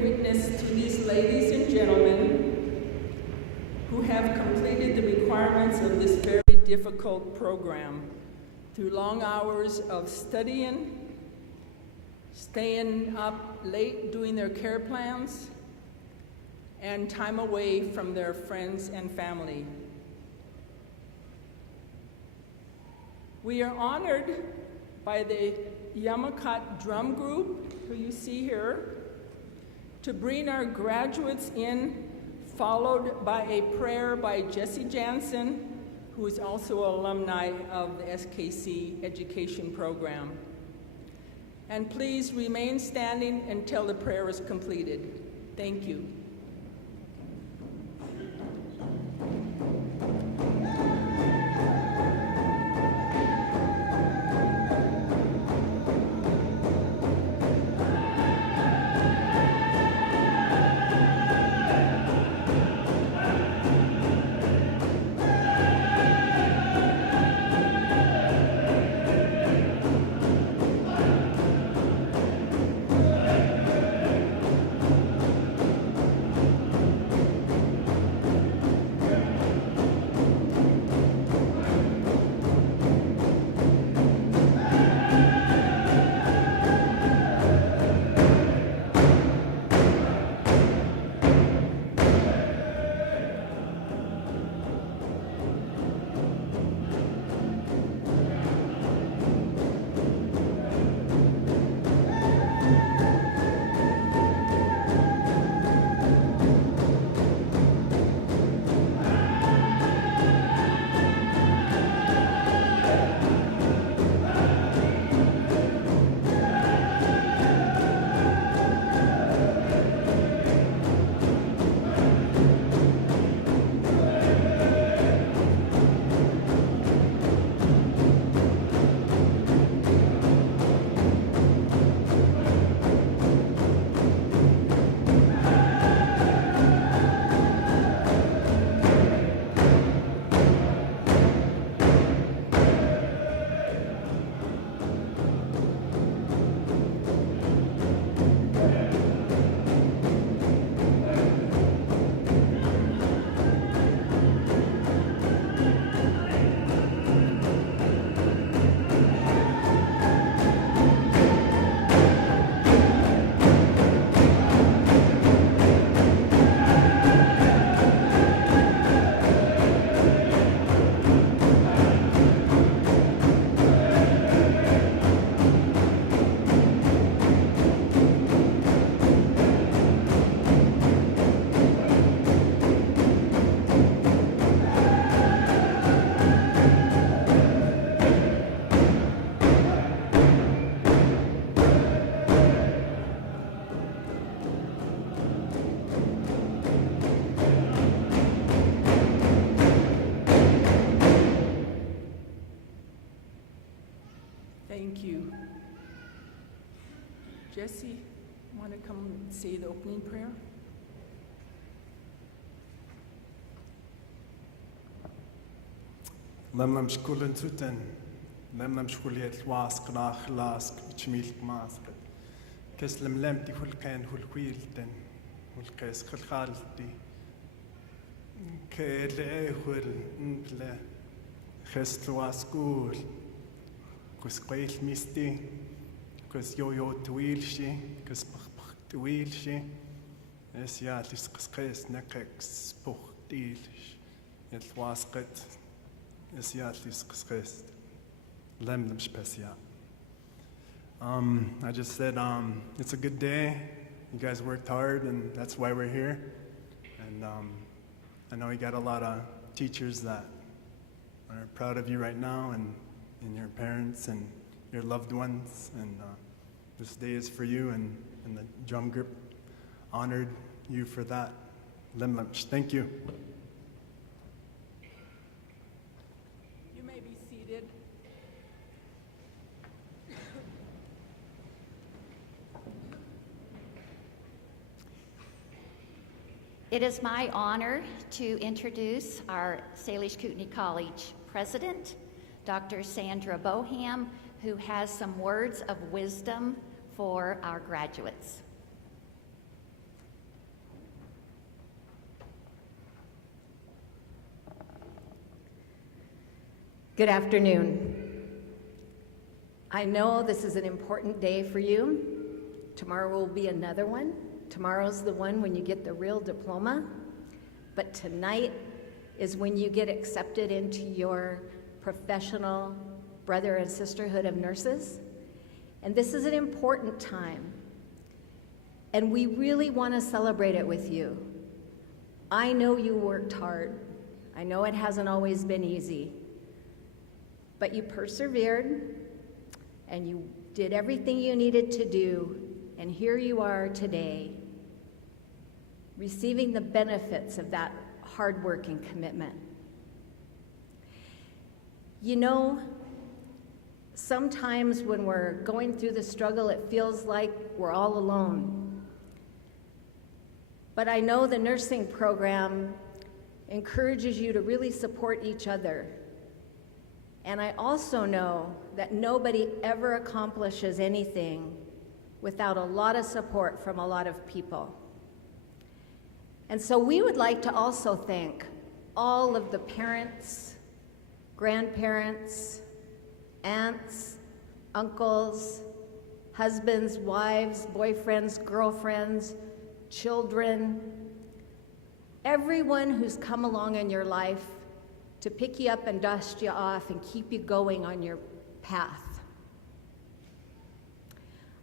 witness to these ladies and gentlemen who have completed the requirements of this very difficult program through long hours of studying, staying up late doing their care plans, and time away from their friends and family. We are honored by the Yamakat Drum Group, who you see here, to bring our graduates in, followed by a prayer by Jesse Jansen, who is also an alumni of the SKC education program. And please remain standing until the prayer is completed. Thank you. Thank you. Jesse, want to come say the opening prayer? Lemlam shkulen tuten, lemlam shkuliet wask nach lask chmilk mask. Keslem lemti hulkan hulquilten, hulkes khalkhalti. Kele hul ntle khestlu askul. Kus qeil misti, kus yo twilshi, kus pakh twilshi. Es ja tis qes nekex puchtilsh. Et wasqet es ja tis qes lem special. I just said it's a good day. You guys worked hard and that's why we're here. And I know you got a lot of teachers that are proud of you right now and your parents and your loved ones, and this day is for you, and the drum group honored you for that. Limlimsh, thank you. You may be seated. It is my honor to introduce our Salish Kootenai College president, Dr. Sandra Boham, who has some words of wisdom for our graduates. Good afternoon. I know this is an important day for you. Tomorrow will be another one. Tomorrow's the one when you get the real diploma. But tonight is when you get accepted into your professional brother and sisterhood of nurses. And this is an important time. And we really want to celebrate it with you. I know you worked hard. I know it hasn't always been easy. But you persevered, and you did everything you needed to do, and here you are today, receiving the benefits of that hard work and commitment. You know, sometimes when we're going through the struggle, it feels like we're all alone. But I know the nursing program encourages you to really support each other. And I also know that nobody ever accomplishes anything without a lot of support from a lot of people. And so we would like to also thank all of the parents, grandparents, aunts, uncles, husbands, wives, boyfriends, girlfriends, children, everyone who's come along in your life to pick you up and dust you off and keep you going on your path.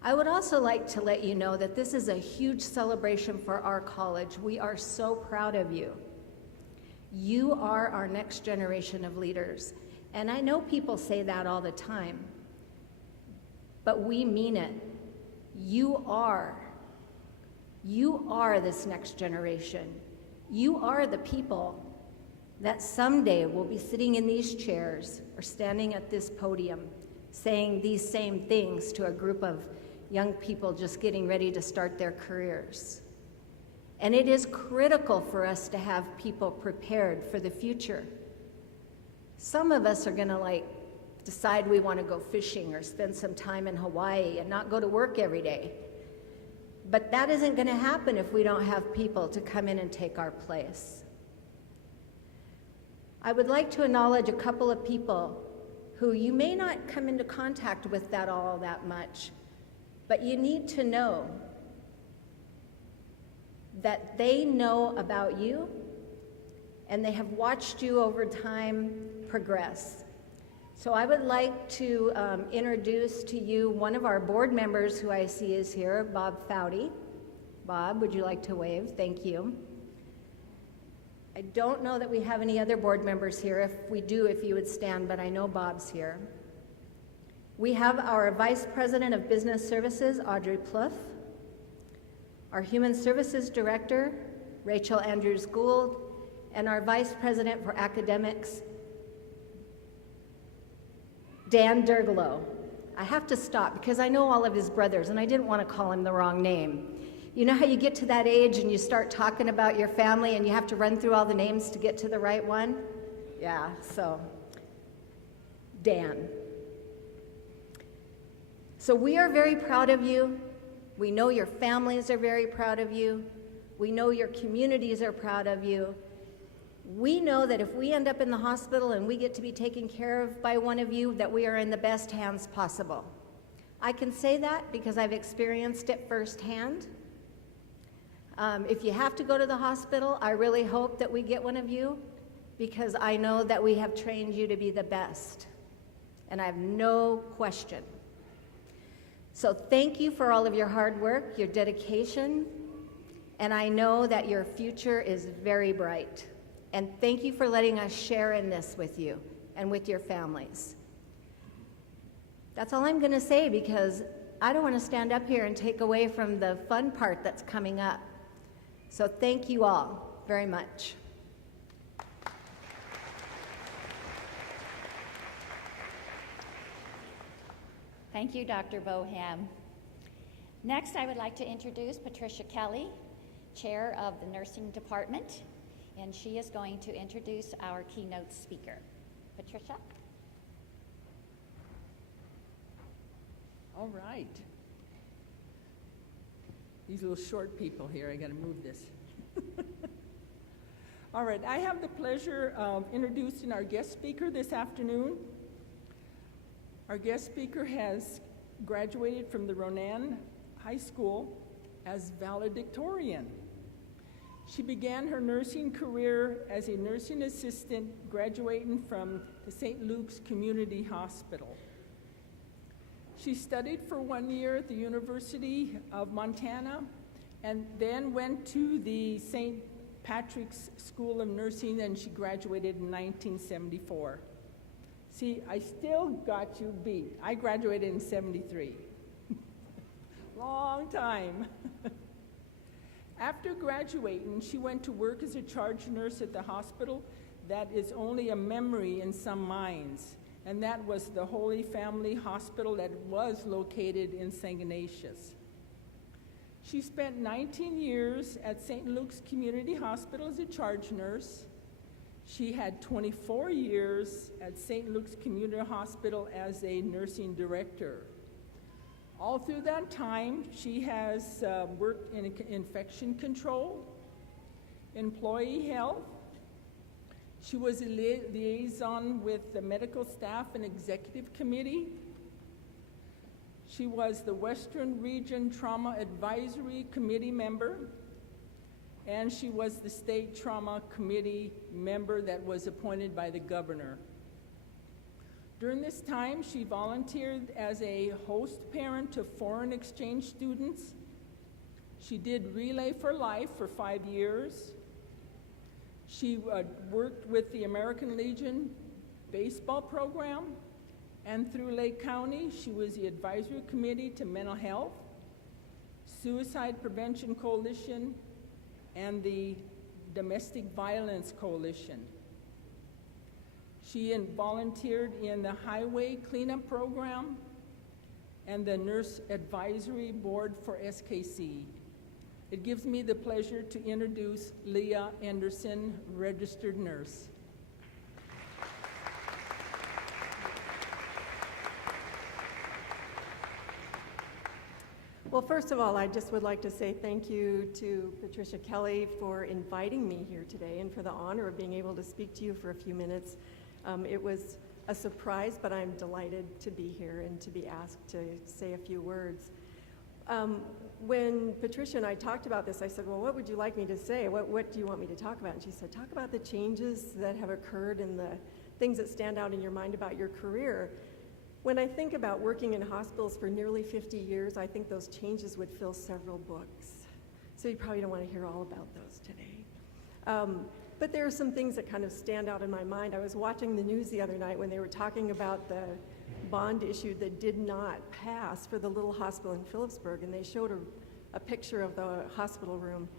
I would also like to let you know that this is a huge celebration for our college. We are so proud of you. You are our next generation of leaders. And I know people say that all the time, but we mean it. You are this next generation. You are the people that someday will be sitting in these chairs or standing at this podium saying these same things to a group of young people just getting ready to start their careers. And it is critical for us to have people prepared for the future. Some of us are gonna decide we wanna go fishing or spend some time in Hawaii and not go to work every day. But that isn't gonna happen if we don't have people to come in and take our place. I would like to acknowledge a couple of people who you may not come into contact with all that much, but you need to know that they know about you and they have watched you over time progress. So I would like to introduce to you one of our board members who I see is here, Bob Foudy. Bob, would you like to wave? Thank you. I don't know that we have any other board members here. If we do, if you would stand, but I know Bob's here. We have our Vice President of Business Services, Audrey Plouffe, our Human Services Director, Rachel Andrews Gould, and our Vice President for Academics, Dan Derglow. I have to stop because I know all of his brothers and I didn't want to call him the wrong name. You know how you get to that age and you start talking about your family and you have to run through all the names to get to the right one? Yeah, so Dan. So we are very proud of you. We know your families are very proud of you. We know your communities are proud of you. We know that if we end up in the hospital and we get to be taken care of by one of you, that we are in the best hands possible. I can say that because I've experienced it firsthand. If you have to go to the hospital, I really hope that we get one of you because I know that we have trained you to be the best. And I have no question. So thank you for all of your hard work, your dedication, and I know that your future is very bright. And thank you for letting us share in this with you and with your families. That's all I'm going to say because I don't want to stand up here and take away from the fun part that's coming up. So thank you all very much. Thank you, Dr. Boham. Next, I would like to introduce Patricia Kelly, Chair of the Nursing Department, and she is going to introduce our keynote speaker. Patricia? All right. These little short people here, I gotta move this. All right, I have the pleasure of introducing our guest speaker this afternoon. Our guest speaker has graduated from the Ronan High School as valedictorian. She began her nursing career as a nursing assistant, graduating from the St. Luke's Community Hospital. She studied for 1 year at the University of Montana and then went to the St. Patrick's School of Nursing, and she graduated in 1974. See, I still got you beat. I graduated in 73. Long time. After graduating, she went to work as a charge nurse at the hospital that is only a memory in some minds, and that was the Holy Family Hospital that was located in St. Ignatius. She spent 19 years at St. Luke's Community Hospital as a charge nurse. She had 24 years at St. Luke's Community Hospital as a nursing director. All through that time, she has worked in infection control, employee health. She was a liaison with the medical staff and executive committee. She was the Western Region Trauma Advisory Committee member, and she was the State Trauma Committee member that was appointed by the governor. During this time, she volunteered as a host parent to foreign exchange students. She did Relay for Life for 5 years. She worked with the American Legion baseball program, and through Lake County, she was the advisory committee to mental health, Suicide Prevention Coalition, and the Domestic Violence Coalition. She volunteered in the Highway Cleanup Program and the Nurse Advisory Board for SKC. It gives me the pleasure to introduce Leah Emerson, registered nurse. Well, first of all, I just would like to say thank you to Patricia Kelly for inviting me here today and for the honor of being able to speak to you for a few minutes. It was a surprise, but I'm delighted to be here and to be asked to say a few words. When Patricia and I talked about this, I said, well, what would you like me to say? What do you want me to talk about? And she said, talk about the changes that have occurred and the things that stand out in your mind about your career. When I think about working in hospitals for nearly 50 years, I think those changes would fill several books. So you probably don't want to hear all about those today. But there are some things that kind of stand out in my mind. I was watching the news the other night when they were talking about the bond issue that did not pass for the little hospital in Phillipsburg, and they showed a picture of the hospital room.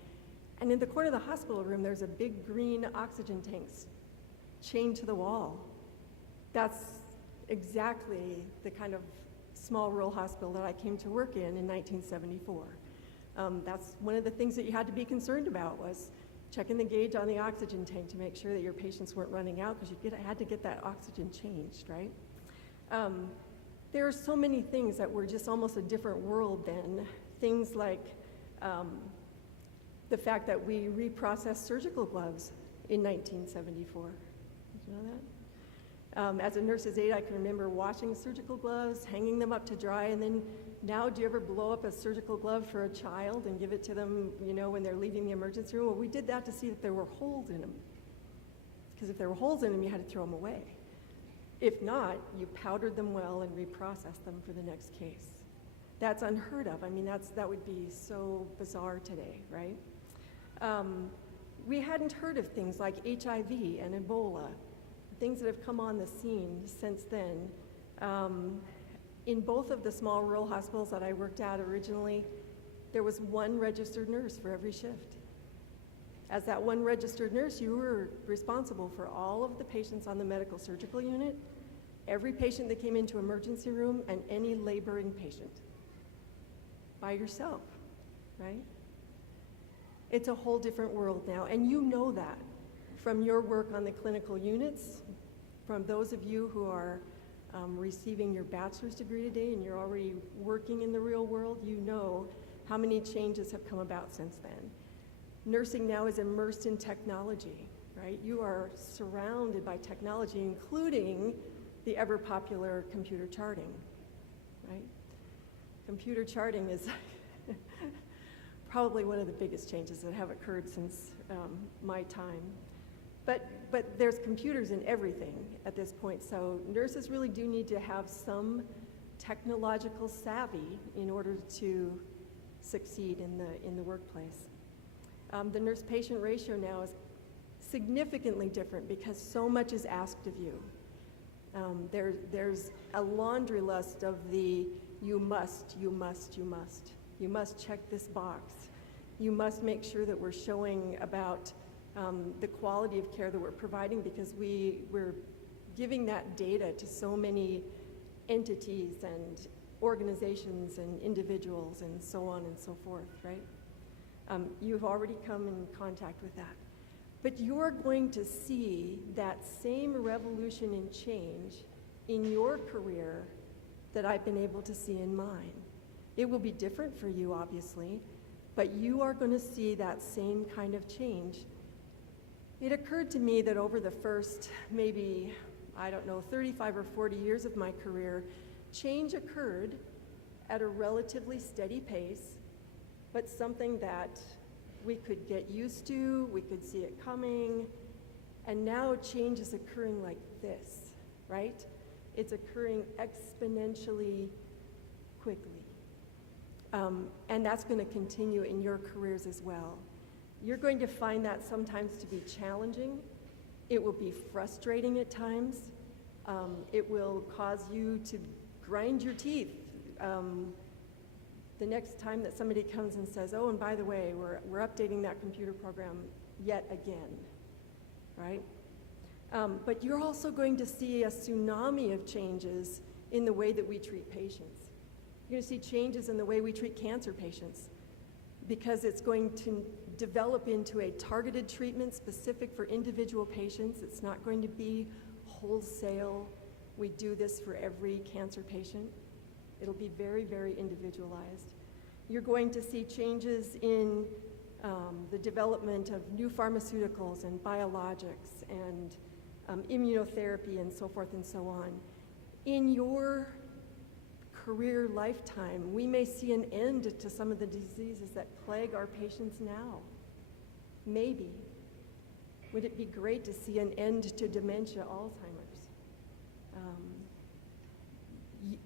And in the corner of the hospital room, there's a big green oxygen tank chained to the wall. That's exactly the kind of small rural hospital that I came to work in 1974. That's one of the things that you had to be concerned about, was checking the gauge on the oxygen tank to make sure that your patients weren't running out, because you had to get that oxygen changed, right? There are so many things that were just almost a different world then. Things like the fact that we reprocessed surgical gloves in 1974. Did you know that? As a nurse's aide, I can remember washing surgical gloves, hanging them up to dry, and then now, do you ever blow up a surgical glove for a child and give it to them, you know, when they're leaving the emergency room? Well, we did that to see if there were holes in them. Because if there were holes in them, you had to throw them away. If not, you powdered them well and reprocessed them for the next case. That's unheard of. I mean, that would be so bizarre today, right? We hadn't heard of things like HIV and Ebola, things that have come on the scene since then. In both of the small rural hospitals that I worked at originally, there was one registered nurse for every shift. As that one registered nurse, you were responsible for all of the patients on the medical surgical unit, every patient that came into emergency room, and any laboring patient. By yourself, right? It's a whole different world now, and you know that from your work on the clinical units, from those of you who are receiving your bachelor's degree today and you're already working in the real world, you know how many changes have come about since then. Nursing now is immersed in technology. right? You are surrounded by technology, including the ever-popular computer charting, right? Computer charting is probably one of the biggest changes that have occurred since my time. But there's computers in everything at this point, so nurses really do need to have some technological savvy in order to succeed in the workplace. The nurse-patient ratio now is significantly different because so much is asked of you. There's a laundry list of the you must check this box. You must make sure that we're showing about the quality of care that we're providing, because we're giving that data to so many entities and organizations and individuals and so on and so forth, right? You've already come in contact with that. But you're going to see that same revolution and change in your career that I've been able to see in mine. It will be different for you, obviously, but you are going to see that same kind of change. It occurred to me that over the first maybe, 35 or 40 years of my career, change occurred at a relatively steady pace, but something that we could get used to, we could see it coming, and now change is occurring like this, right? It's occurring exponentially quickly. And that's going to continue in your careers as well. You're going to find that sometimes to be challenging. It will be frustrating at times. It will cause you to grind your teeth the next time that somebody comes and says, oh, and by the way, we're updating that computer program yet again, right? But you're also going to see a tsunami of changes in the way that we treat patients. You're going to see changes in the way we treat cancer patients, because it's going to develop into a targeted treatment specific for individual patients. It's not going to be wholesale. We do this for every cancer patient. It'll be very, very individualized. You're going to see changes in the development of new pharmaceuticals and biologics and immunotherapy and so forth and so on. In your career lifetime, we may see an end to some of the diseases that plague our patients now. Maybe. Would it be great to see an end to dementia, Alzheimer's?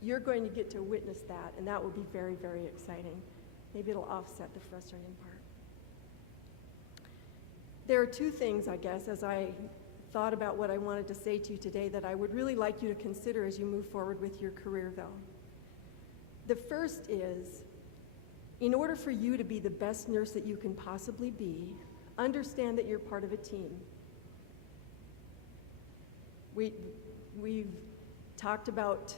You're going to get to witness that, and that will be very, very exciting. Maybe it'll offset the frustrating part. There are two things, I guess, as I thought about what I wanted to say to you today, that I would really like you to consider as you move forward with your career, though. The first is, in order for you to be the best nurse that you can possibly be, understand that you're part of a team. We've talked about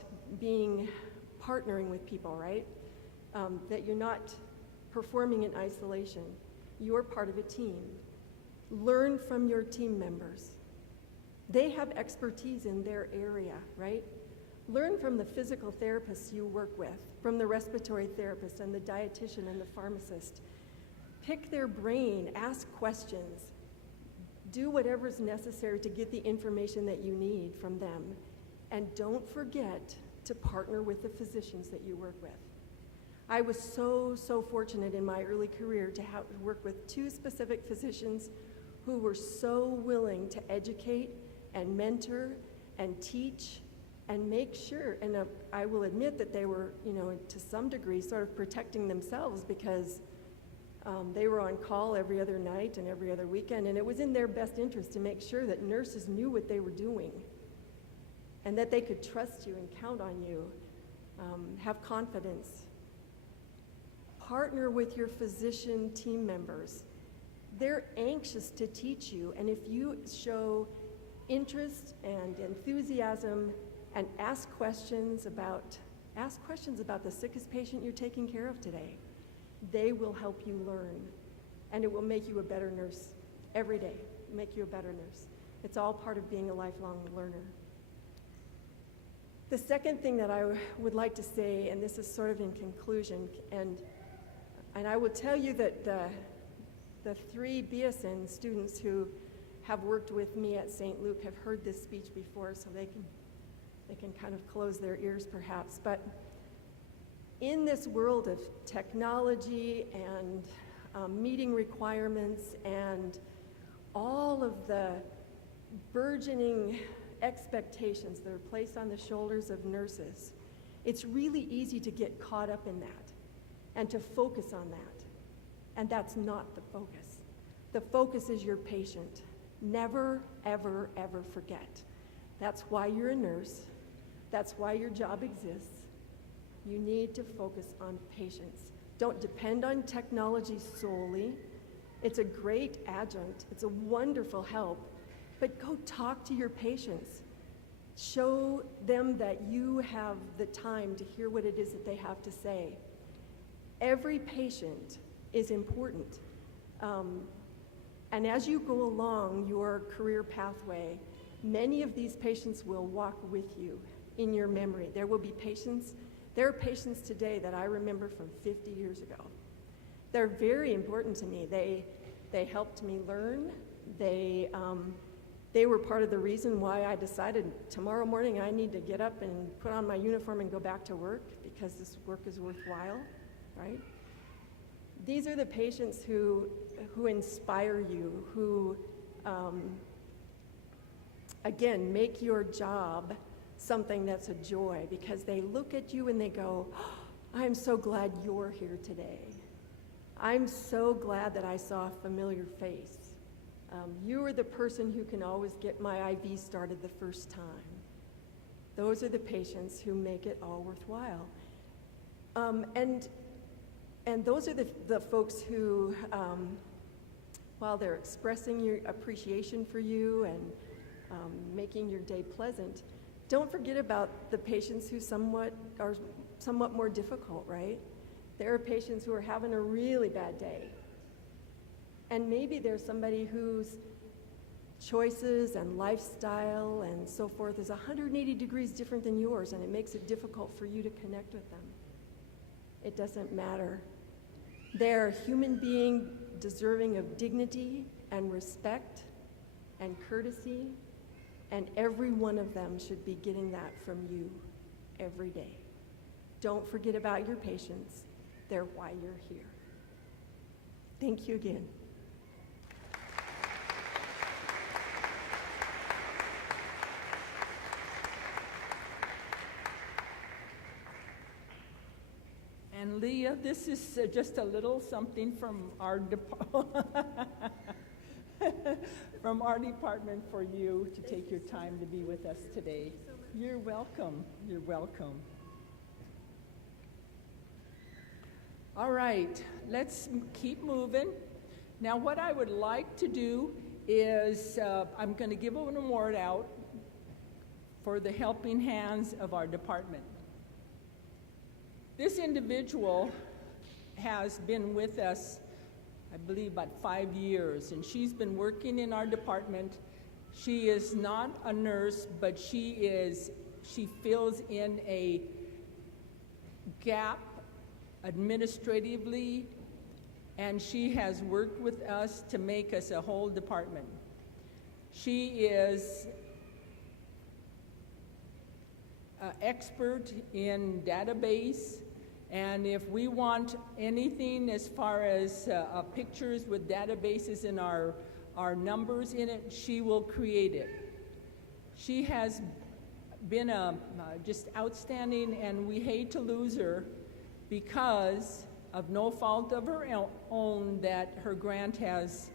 partnering with people, right? That you're not performing in isolation. You're part of a team. Learn from your team members. They have expertise in their area, right? Learn from the physical therapists you work with, from the respiratory therapist and the dietitian and the pharmacist. Pick their brain, ask questions. Do whatever's necessary to get the information that you need from them. And don't forget to partner with the physicians that you work with. I was so fortunate in my early career to work with two specific physicians who were so willing to educate and mentor and teach and make sure, and I will admit that they were, to some degree sort of protecting themselves, because they were on call every other night and every other weekend, and it was in their best interest to make sure that nurses knew what they were doing and that they could trust you and count on you, have confidence. Partner with your physician team members. They're anxious to teach you, and if you show interest and enthusiasm and ask questions about the sickest patient you're taking care of today, they will help you learn, and it will make you a better nurse every day, make you a better nurse. It's all part of being a lifelong learner. The second thing that I would like to say, and this is sort of in conclusion, and I will tell you that the three BSN students who have worked with me at St. Luke have heard this speech before, so they can kind of close their ears perhaps. But in this world of technology and meeting requirements and all of the burgeoning expectations that are placed on the shoulders of nurses, it's really easy to get caught up in that and to focus on that. And that's not the focus. The focus is your patient. Never, ever, ever forget. That's why you're a nurse. That's why your job exists. You need to focus on patients. Don't depend on technology solely. It's a great adjunct. It's a wonderful help. But go talk to your patients. Show them that you have the time to hear what it is that they have to say. Every patient is important. And as you go along your career pathway, many of these patients will walk with you in your memory. There are patients today that I remember from 50 years ago. They're very important to me. They helped me learn. They were part of the reason why I decided tomorrow morning I need to get up and put on my uniform and go back to work, because this work is worthwhile, right? These are the patients who inspire you, who, again, make your job something that's a joy, because they look at you and they go, oh, I'm so glad you're here today. I'm so glad that I saw a familiar face. You are the person who can always get my IV started the first time. Those are the patients who make it all worthwhile. And those are the folks who, while they're expressing your appreciation for you and making your day pleasant, don't forget about the patients who are somewhat more difficult, right? There are patients who are having a really bad day. And maybe there's somebody whose choices and lifestyle and so forth is 180 degrees different than yours, and it makes it difficult for you to connect with them. It doesn't matter. They're a human being deserving of dignity and respect and courtesy, and every one of them should be getting that from you every day. Don't forget about your patients. They're why you're here. Thank you again. And Leah, this is just a little something from our from our department for you to take your time to be with us today. You're welcome. You're welcome. All right, let's keep moving. Now, what I would like to do is I'm going to give an award out for the helping hands of our department. This individual has been with us, I believe, about 5 years, and she's been working in our department. She is not a nurse, but she fills in a gap administratively, and she has worked with us to make us a whole department. She is an expert in database, and if we want anything as far as pictures with databases and our numbers in it, she will create it. She has been just outstanding, and we hate to lose her because of no fault of her own that her grant has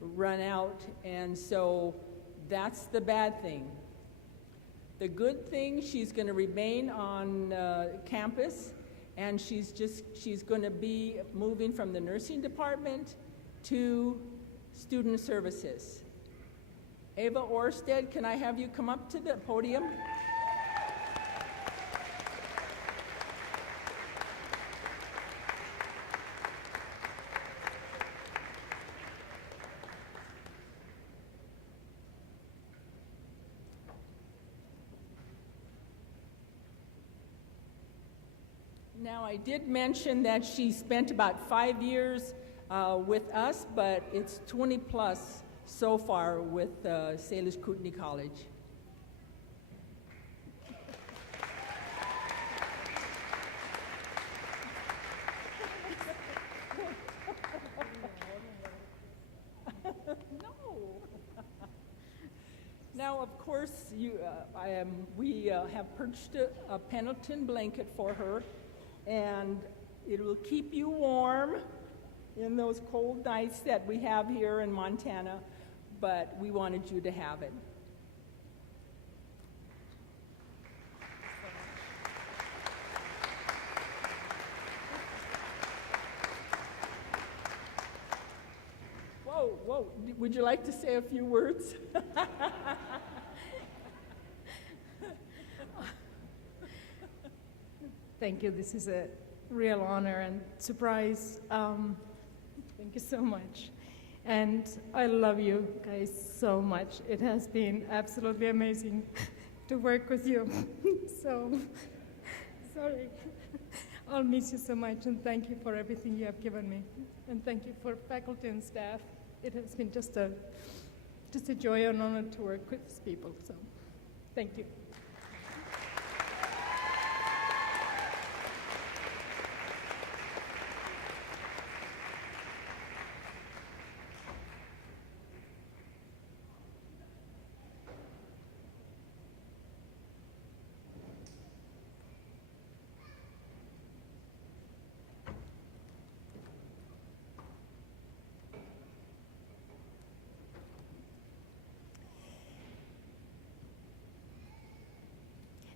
run out, and so that's the bad thing. The good thing, she's going to remain on campus, and she's going to be moving from the nursing department to student services. Ava Orsted, can I have you come up to the podium? Now, I did mention that she spent about 5 years with us, but it's 20 plus so far with Salish Kootenai College. Now, of course, we have purchased a Pendleton blanket for her, and it will keep you warm in those cold nights that we have here in Montana, but we wanted you to have it. Whoa, would you like to say a few words? Thank you. This is a real honor and surprise. Thank you so much. And I love you guys so much. It has been absolutely amazing to work with you. So, sorry. I'll miss you so much, and thank you for everything you have given me. And thank you for faculty and staff. It has been just a joy and honor to work with these people. So, thank you.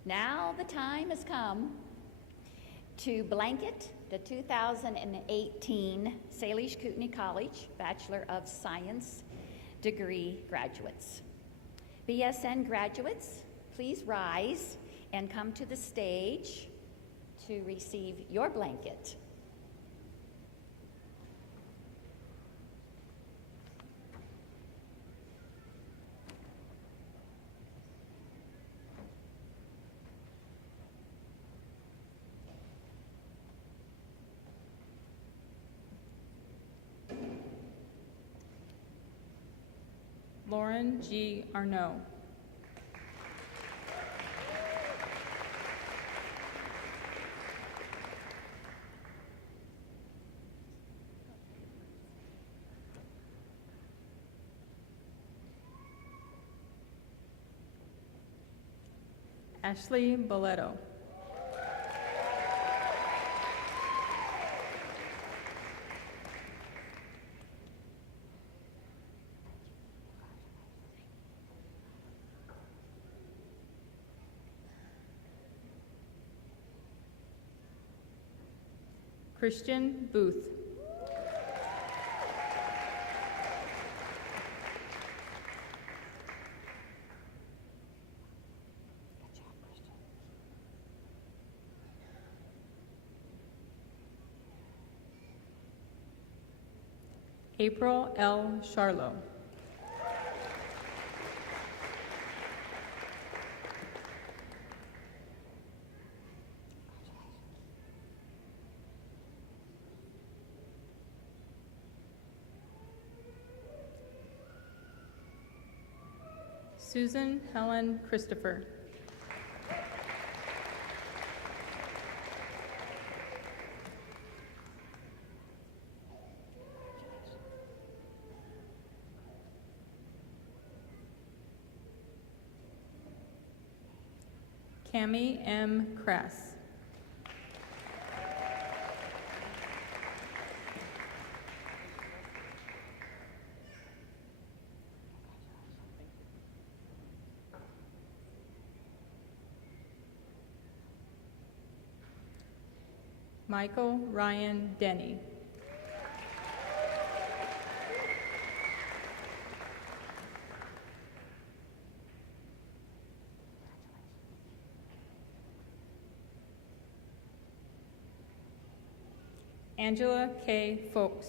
Now the time has come to blanket the 2018 Salish Kootenai College Bachelor of Science degree graduates. BSN graduates, please rise and come to the stage to receive your blanket. Lauren G. Arnaud. Ashley Boletto. Christian Booth. April L. Charlo. Susan Helen Christopher. Cami M. Kress. Michael Ryan Denny. Angela K. Folks.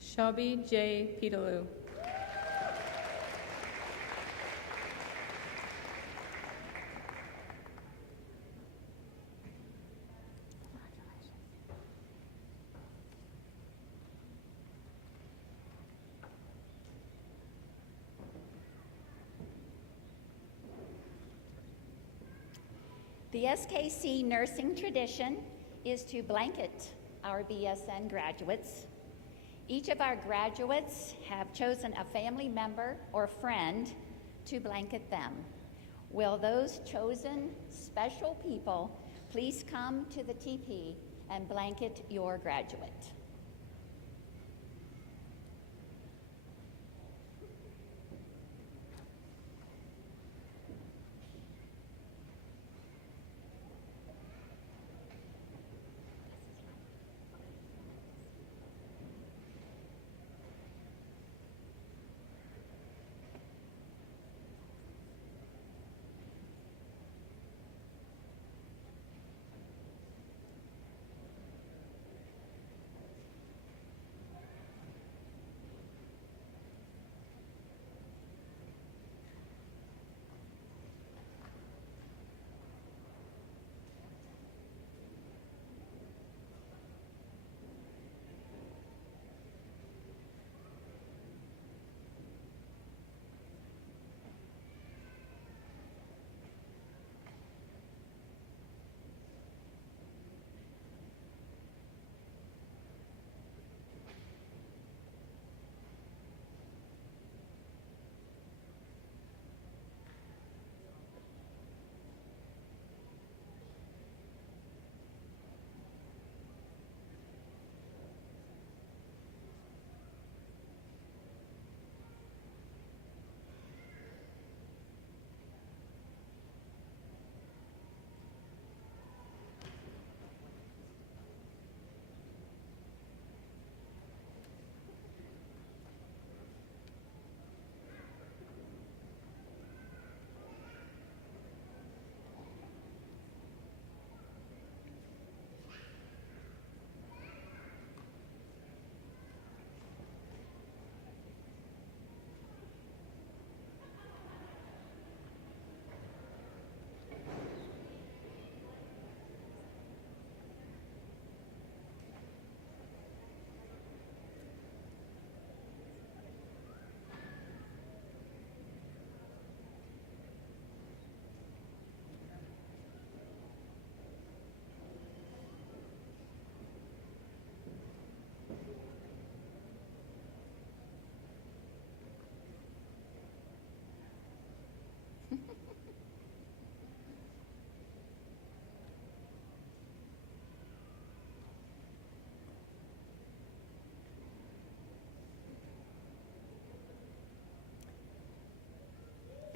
Shelby J. Petaloo. The SKC Nursing tradition is to blanket our BSN graduates. Each of our graduates have chosen a family member or friend to blanket them. Will those chosen special people please come to the TP and blanket your graduate?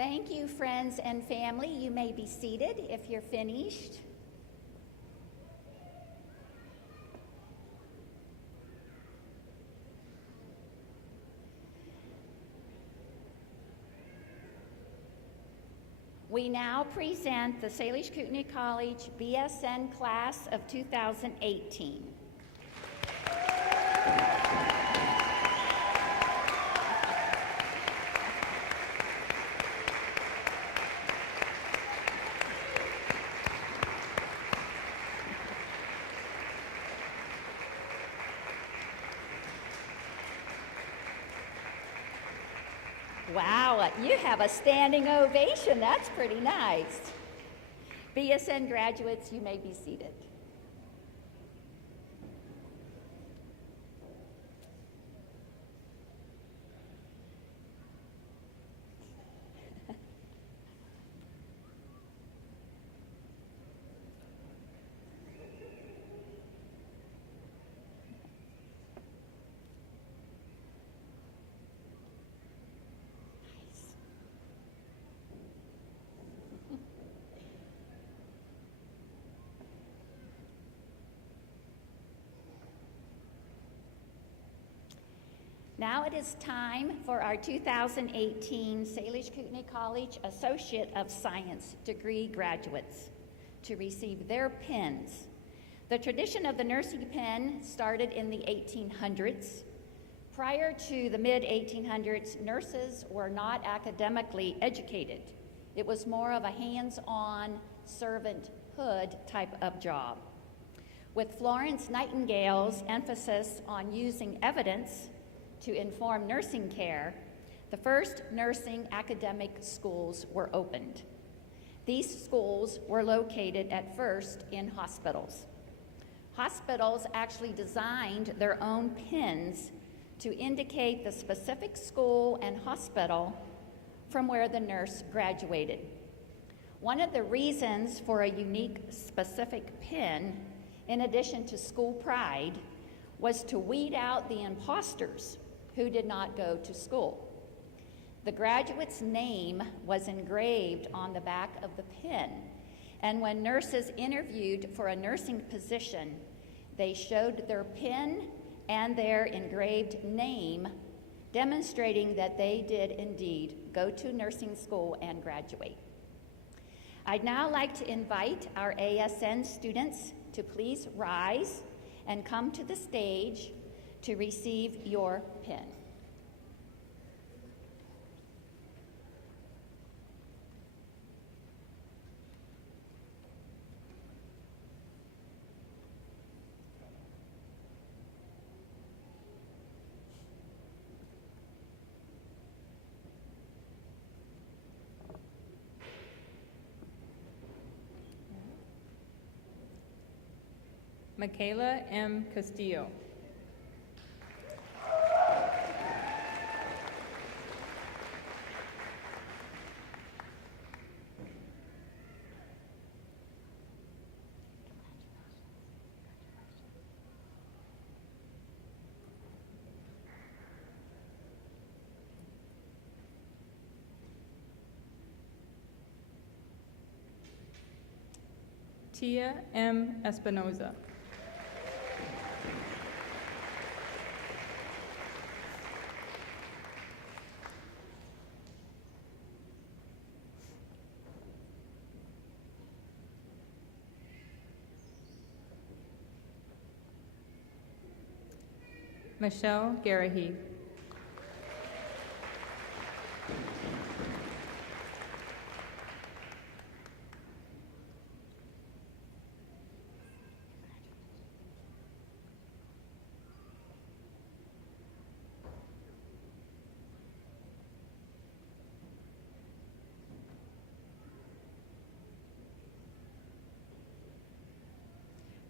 Thank you, friends and family. You may be seated if you're finished. We now present the Salish Kootenai College BSN Class of 2018. Wow, you have a standing ovation. That's pretty nice. BSN graduates, you may be seated. Now it is time for our 2018 Salish Kootenai College Associate of Science degree graduates to receive their pins. The tradition of the nursing pin started in the 1800s. Prior to the mid-1800s, nurses were not academically educated. It was more of a hands-on servanthood type of job. With Florence Nightingale's emphasis on using evidence to inform nursing care, the first nursing academic schools were opened. These schools were located at first in hospitals. Hospitals actually designed their own pins to indicate the specific school and hospital from where the nurse graduated. One of the reasons for a unique specific pin, in addition to school pride, was to weed out the imposters who did not go to school. The graduate's name was engraved on the back of the pin, and when nurses interviewed for a nursing position, they showed their pin and their engraved name, demonstrating that they did indeed go to nursing school and graduate. I'd now like to invite our ASN students to please rise and come to the stage to receive your pin. Michaela M. Castillo. Tia M. Espinoza. Michelle Garahy.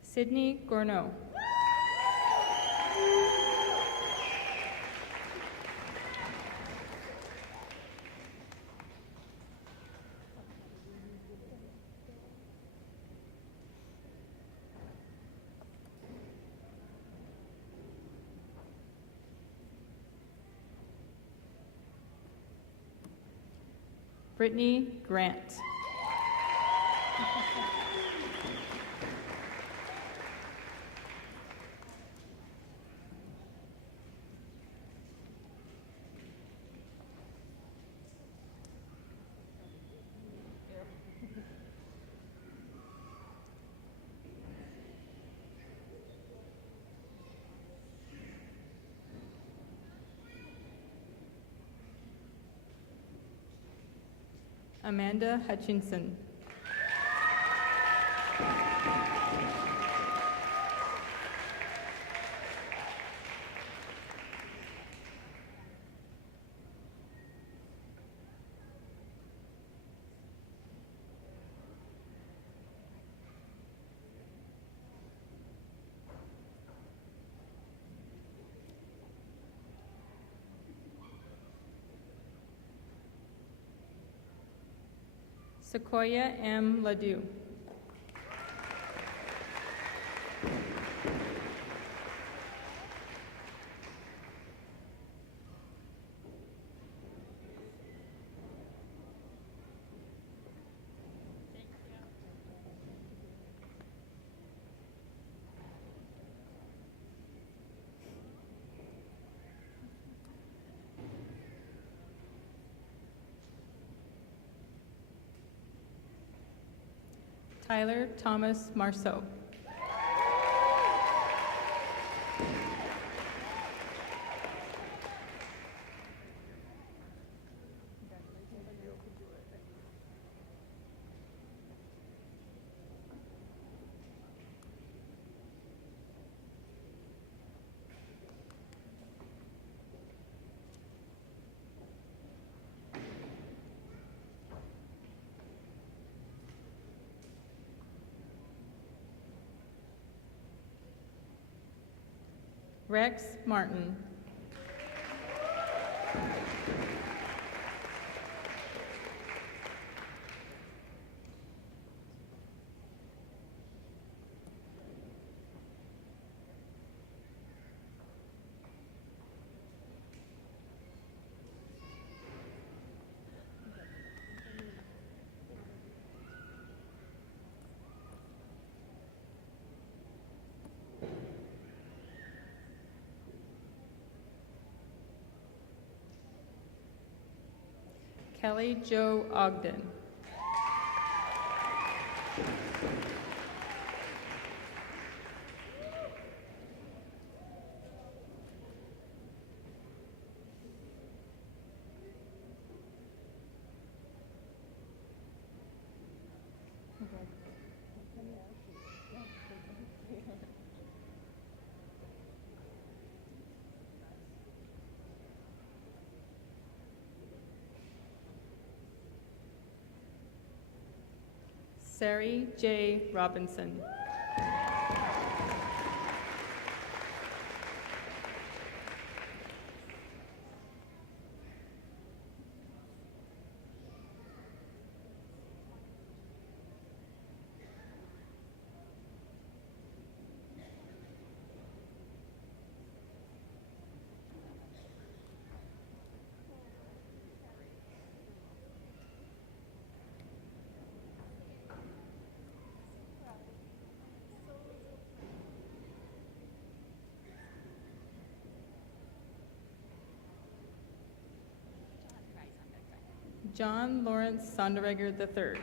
Sydney Gourneau. Brittany Grant. Amanda Hutchinson. Sequoia M. Ledoux. Tyler Thomas Marceau. Rex Martin. Kelly Jo Ogden. Sari J. Robinson. John Lawrence Sonderegger III.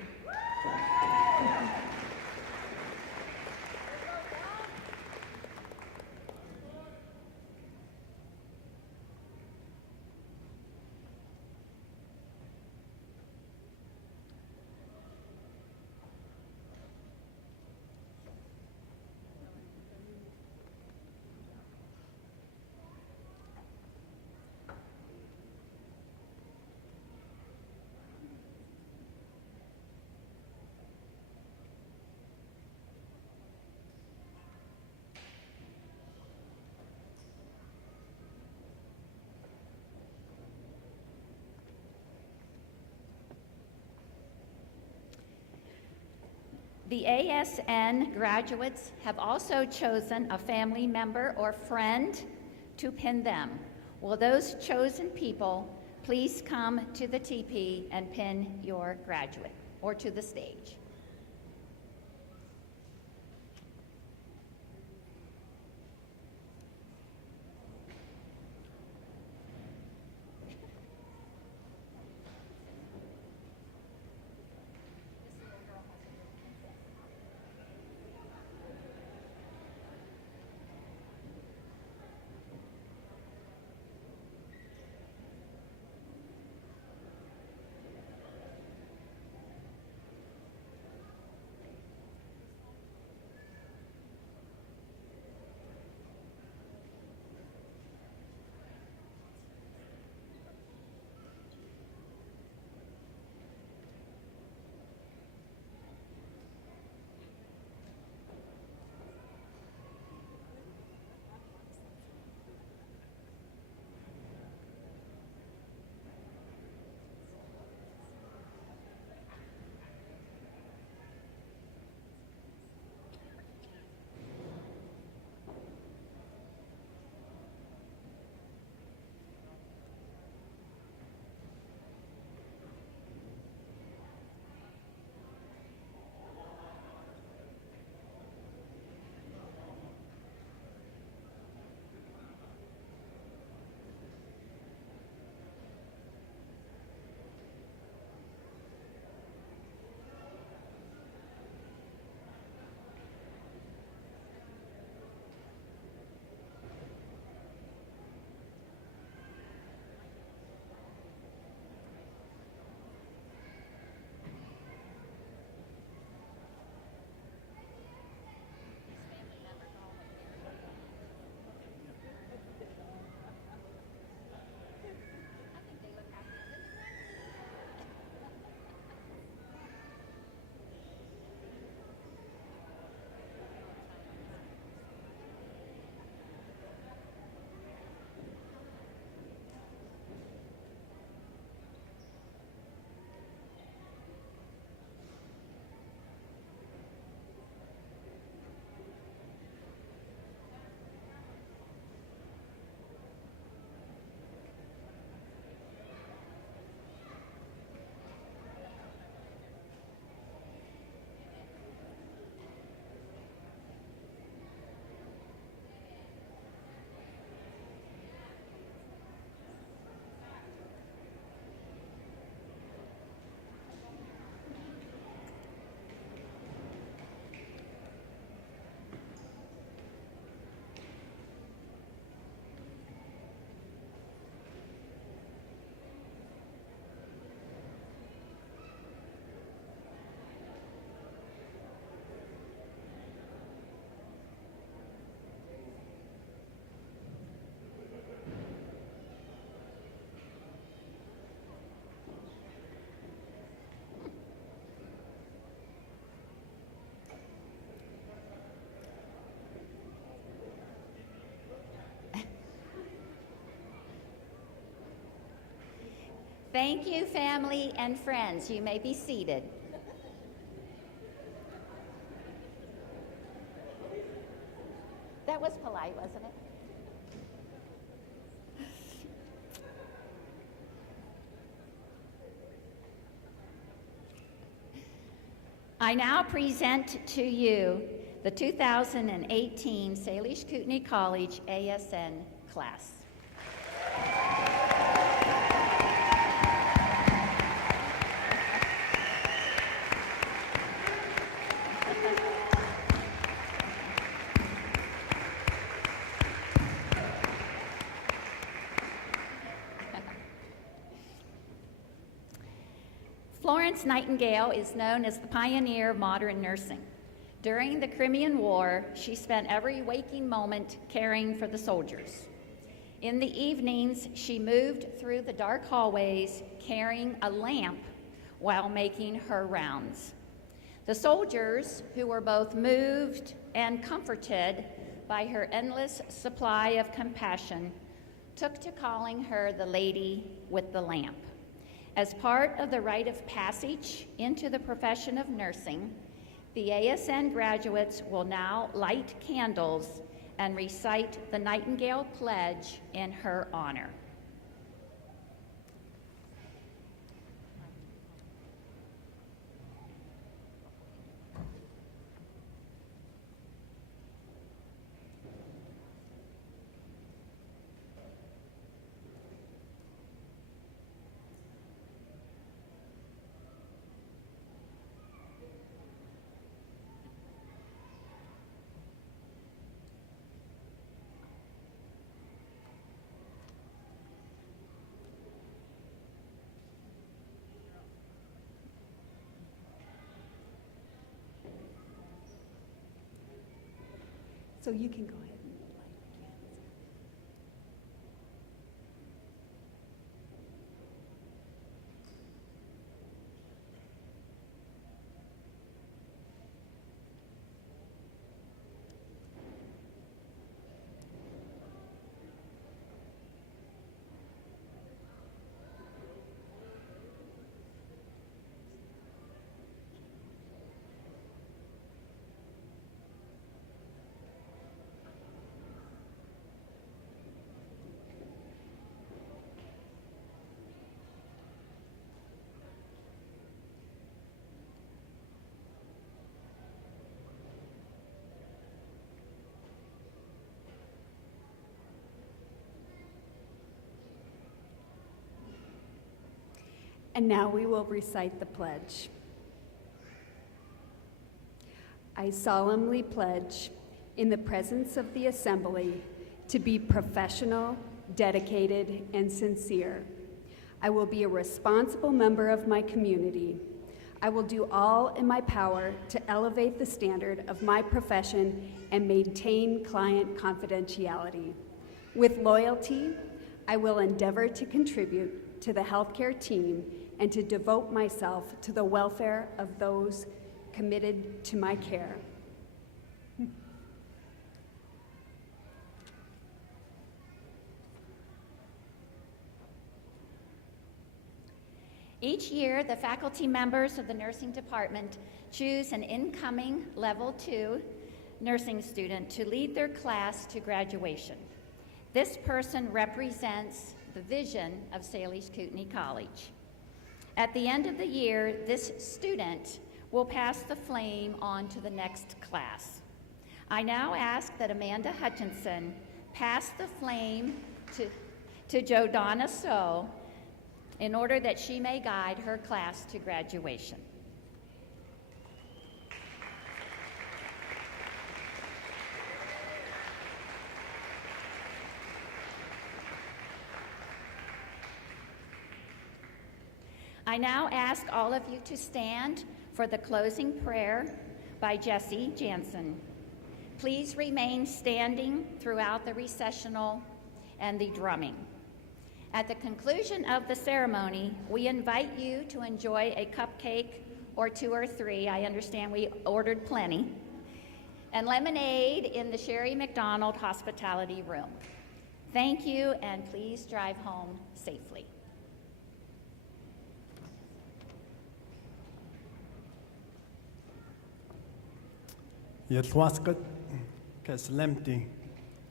The ASN graduates have also chosen a family member or friend to pin them. Will those chosen people please come to the TP and pin your graduate or to the stage? Thank you, family and friends. You may be seated. That was polite, wasn't it? I now present to you the 2018 Salish Kootenai College ASN class. Florence Nightingale is known as the pioneer of modern nursing. During the Crimean War, she spent every waking moment caring for the soldiers. In the evenings, she moved through the dark hallways carrying a lamp while making her rounds. The soldiers, who were both moved and comforted by her endless supply of compassion, took to calling her the Lady with the Lamp. As part of the rite of passage into the profession of nursing, the ASN graduates will now light candles and recite the Nightingale Pledge in her honor. So you can go ahead and light the candles. And now we will recite the pledge. I solemnly pledge, in the presence of the assembly, to be professional, dedicated, and sincere. I will be a responsible member of my community. I will do all in my power to elevate the standard of my profession and maintain client confidentiality. With loyalty, I will endeavor to contribute to the healthcare team and to devote myself to the welfare of those committed to my care. Each year, the faculty members of the nursing department choose an incoming Level 2 nursing student to lead their class to graduation. This person represents the vision of Salish Kootenai College. At the end of the year, this student will pass the flame on to the next class. I now ask that Amanda Hutchinson pass the flame to Jodonna So in order that she may guide her class to graduation. I now ask all of you to stand for the closing prayer by Jesse Jansen. Please remain standing throughout the recessional and the drumming. At the conclusion of the ceremony, we invite you to enjoy a cupcake or 2 or 3. I understand we ordered plenty. And lemonade in the Sherry McDonald Hospitality Room. Thank you, and please drive home safely. Yatwaskat Kaslemti,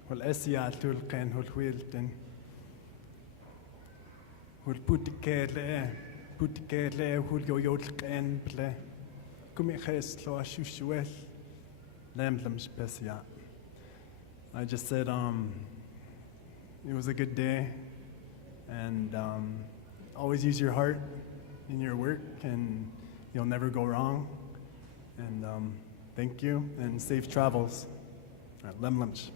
Hul Esia Tulkan, Hul Wilton, Hul Putikele, Hul Yoyotkan, Ple, Kumiches, Loa Shushuel, Lamlam Specia. I just said, it was a good day, and always use your heart in your work, and you'll never go wrong. And thank you, and safe travels. All right, Lemlemch.